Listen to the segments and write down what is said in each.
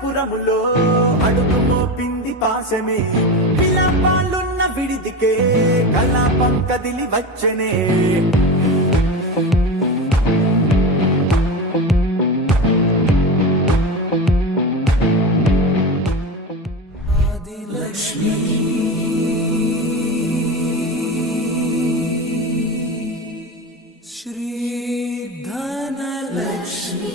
పురములో అడుగు మోపింది పాశమే విలాపాలున్న విడిదికే కలాపం కదిలి వచ్చనే ఆదిలక్ష్మి శ్రీ ధనలక్ష్మి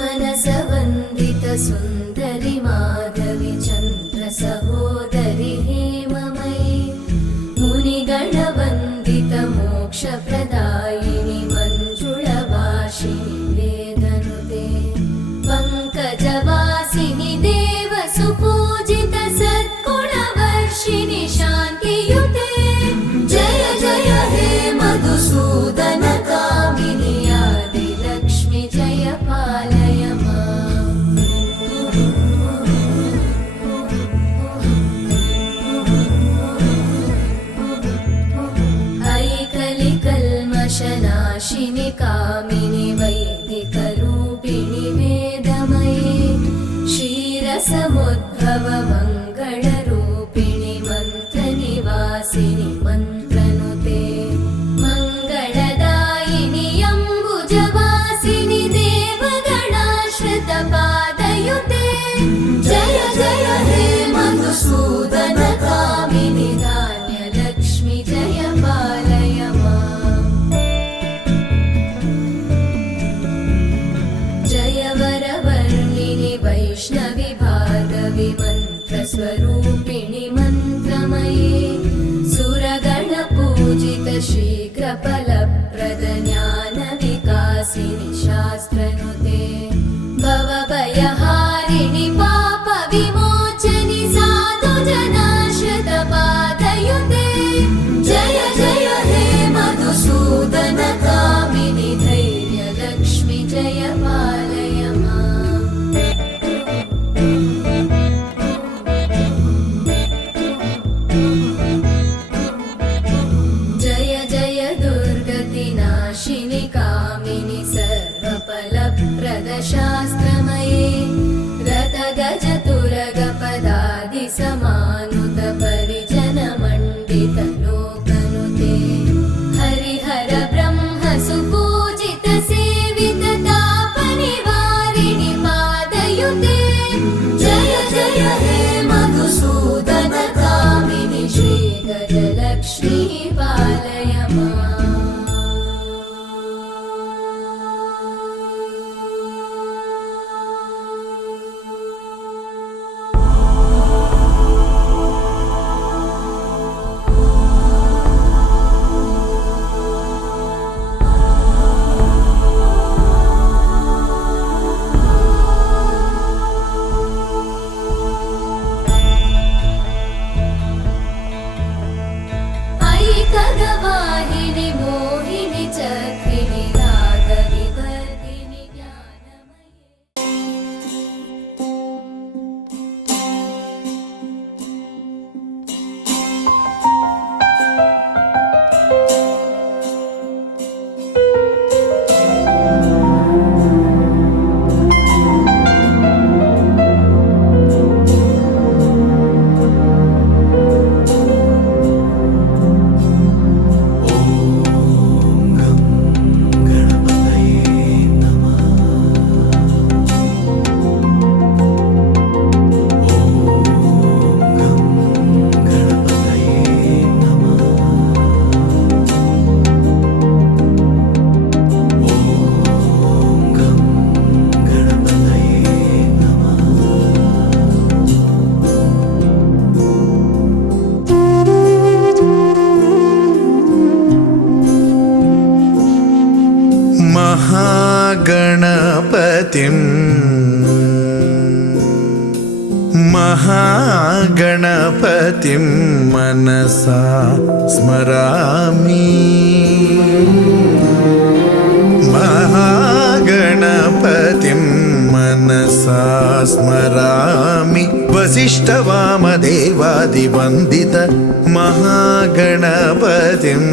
सुमनसवन्दित सुन्दरि माधवि चन्द्र सहोदरि हेममयि मुनिगणवन्दित मोक्षप्रदायिनि मञ्जुळभाषिणि वेदनुते पङ्कजवासिनि देवसुपूजित सद्गुणवर्षिणि शान्तियुते जय जय हे मधुसूदन कामिनि आदिलक्ष्मि जय पालय ऐकलिकल्मषनाशिनि कामिनि वैदिकरूपिणि वेदमये क्षीरसमुद्भव मङ्गलरूपिणि मन्त्रनिवासिनि मन्त्रनुते मङ्गलदायिनि अम्बुजवासिनि देवगणाश्रितपादयुते जय जय हे मधुसूदन कामिनि धान्यलक्ष्मि जय पालय माम् जय वरवर्णिनि वैष्णवि भार्गवि मन्त्रस्वरूपिणि मन्त्रमये सुर गणपतिम् महागणपतिं मनसा स्मरामि महागणपतिं मनसा स्मरामि वसिष्ठवामदेवादिवन्दित महागणपतिम्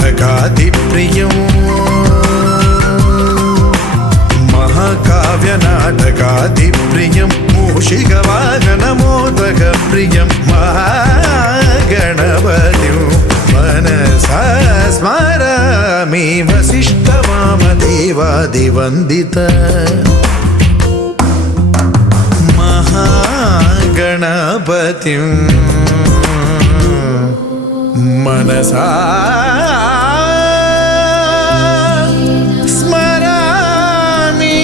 महाकाव्यनाटकादिप्रियं महाकाव्यनाटकादिप्रियं मूषिकवाहनमोदकप्रियं महागणपतिं मनसा स्मरामि वसिष्ठवामदेवादिवन्दित महागणपतिं मनसा स्मरामि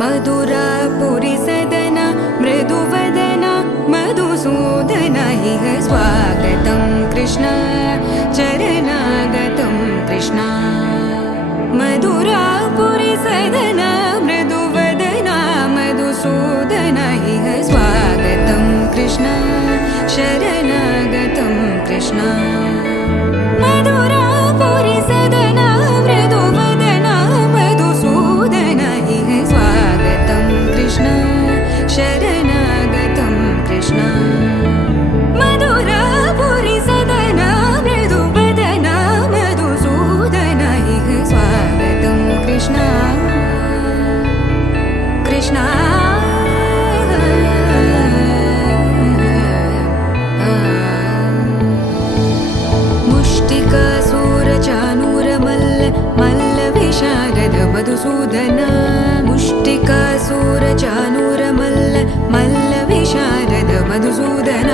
मधुरापुरी सदन मृदुवदना मधुसूदन इह स्वागतं कृष्ण चरणागतं कृष्ण मधुरापुरी सदन मृदुवदना मधुसूदन इह स्वागतं कृष्ण शरणागतं कृष्ण मधुरापुरी सदन मृदुवदना मधुसूदन इह स्वागतं कृष्ण शरणागतं कृष्ण मधुरापुरी सदन मृदुवदना मधुसूदन इह स्वागतं कृष्ण कृष्ण मुष्टिकासूरचानूरमल्ल मल्लविशारद मधुसूदन मुष्टिकासूरचानूरमल्ल मल्लविशारद मधुसूदन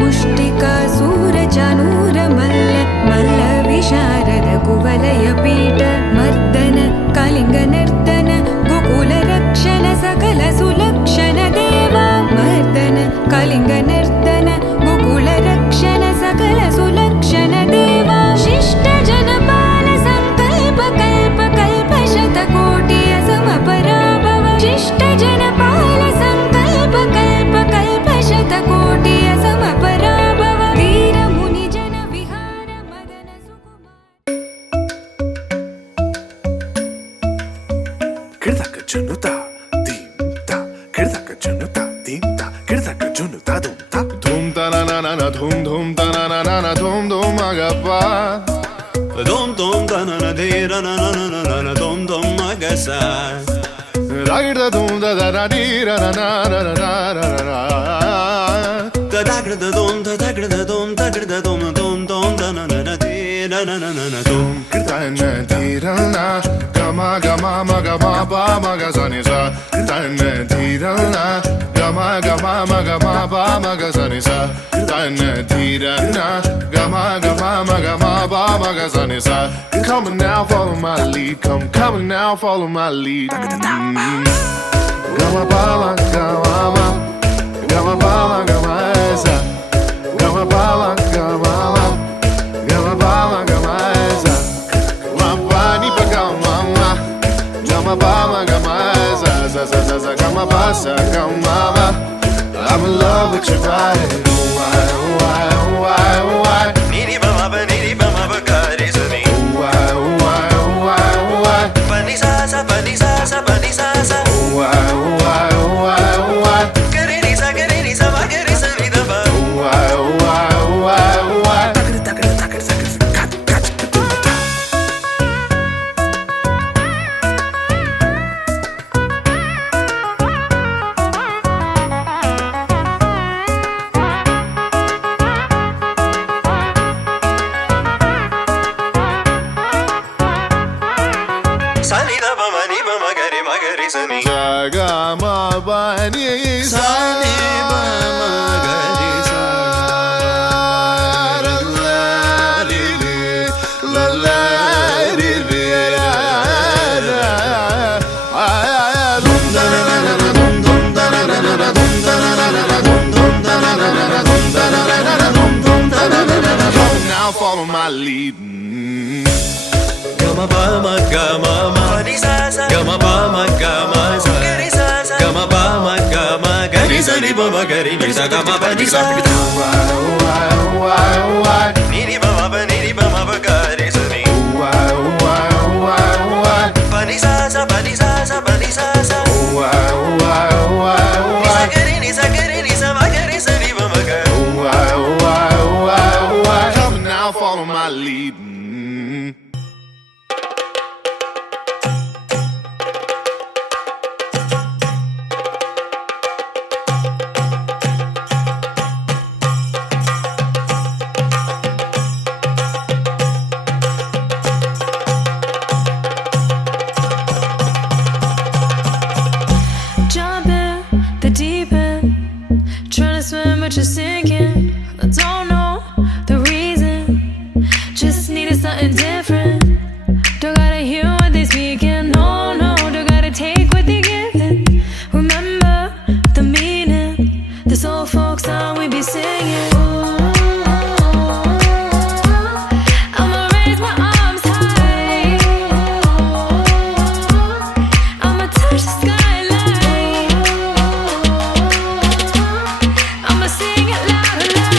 मुष्टिकासूरचानूरमल्ल मल्लविशारद कुवलयपीठ मर्दन कलिङ्गनर्तन गोकुलरक्षण सकल सुलक्षण देवा मर्दन कलिङ्गनर्तन गोकुलरक्षण सकल सुलक्षण देवा शिष्ट जनपाल संकल्प कल्प कल्प शतकोटि असमपराभव शिष्ट जनपाल संकल्प कल्प कल्प शतकोटि असमपराभव वीर मुनि जन विहार मदन सुकुमार ಕಿಡ್ದಕ ಜನುತ ದೀಂತ ಕಿಡ್ದಕ ಜನುತ ದೀಂತ ಕಿಡ್ದಕ ಜನುತ ದುಂತ ಧೂಮ್ತನ ra na na na na na dom dom magasa. Ragda dum da da da di ra na na na na na na. Da da gra da dom da da gra da dom da gra da dom dom dom da na na na di na na na na na dom. Kirtana tirana gama gama maga ma ba maga sani sa. Kirtana tirana gama gama maga ma ba maga sani sa. Kirtana tirana gama gama maga ma ba maga sani sa. Come on now, follow my lead. Come on now, follow my lead. Gama ba maga ma gama ba maga ma sa. Gama ba maga ma gama ba maga ma sa. Mapani pa gama ma gama ba maga ma sa sa sa sa sa gama ba sa gama ba. I'm in love with your body. Why, why, why, why? Niri ba ma ba ga re sa ni. Why, why, why, why? Pa ni sa sa pa ni sa sa pa ni sa sa. Why, why, why, why? Ga re ni sa ma ga re sa ni da ba. Why, why, why, why? Sa ni da ba ma ni ba ma ga re sa ni. Gama ba ni Sa ni ba ma ga re sa. la la li li la la li li la la. Dum da na na na dum dum da na na na dum da na na na dum dum da na na na dum da na na na dum dum da na na na. Come now, follow my lead. Gama ba ma ga ma ma ni sa sa. Gama ba ma ga ma sa. Ga re sa sa. Gama ba ma ga ma ga re sa ni ba ma ga re ni sa gama ba ni sa. Why, why, why, why? Ni ba ma ba ga re sa ni. Why, why, why, why? Pa ni sa sa pa ni sa sa pa ni sa sa. Why, why, why, Ni sa why? ga re ni sa ma ga re sa ni ba ma ga. Why, why, why, why? Come now, follow my lead. Jump in the deep end, trying to swim but you're sinking. I don't know the reason, just needed something different. Don't gotta hear what they speaking, no, no, don't gotta take what they giving. Remember the meaning, this old folk song we be singing. I'ma raise my arms high, I'ma touch the skyline, I'ma sing it loud and loud.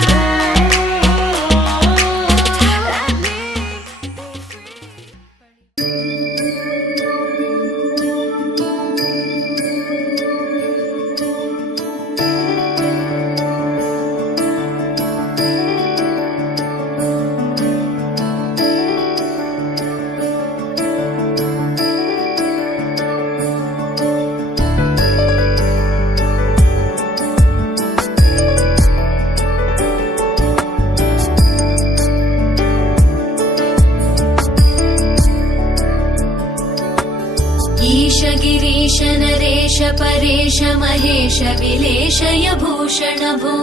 Let me be free. ईश गिरीश नरेश परेश महेश विलेशय भूषण भो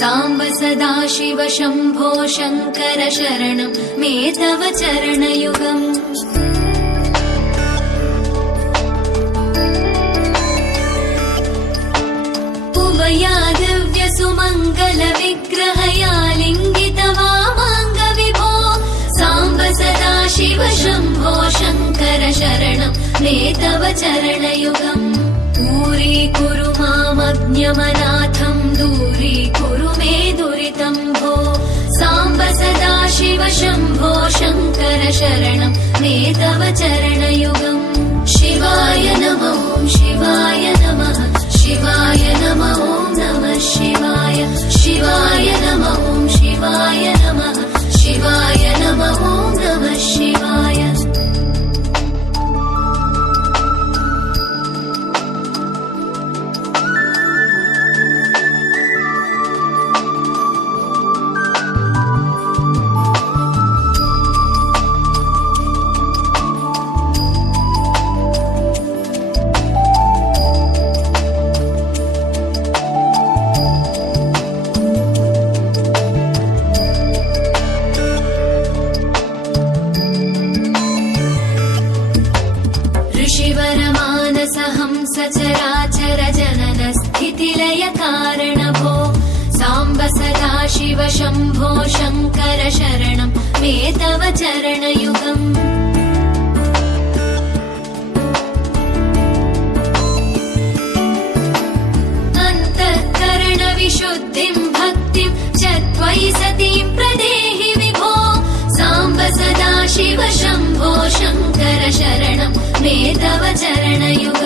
साम्ब सदा शिव शम्भो शङ्कर शरणं मे तव चरणयुगम् उभया दिव्य सुमङ्गल विग्रहया लिङ्गित वामाङ्ग विभो साम्ब सदा शिव शम्भो शङ्कर शरणं मे तव चरणयुगम् दूरीकुरु मामज्ञमनाथं दूरीकुरु मे दुरितं भो साम्ब सदा शिव शम्भो शङ्कर शरणं मे तव चरणयुगम् शिवाय नमः शिवाय नमः शिवाय नमः नमः शिवाय शिवाय नमः शिवाय नमः शिवाय नमः नमः शिवाय शिवरमानसहंस चराचर जनन स्थितिलय कारण भो साम्ब सदा शिव शम्भो शङ्कर शरणं मे तव चरणयुगम् विशुद्धिं भक्तिं च त्वयि सतीं प्रदेहि विभो साम्ब सदा शिव शम्भो शङ्कर शरणं मे तव चरणयुगम्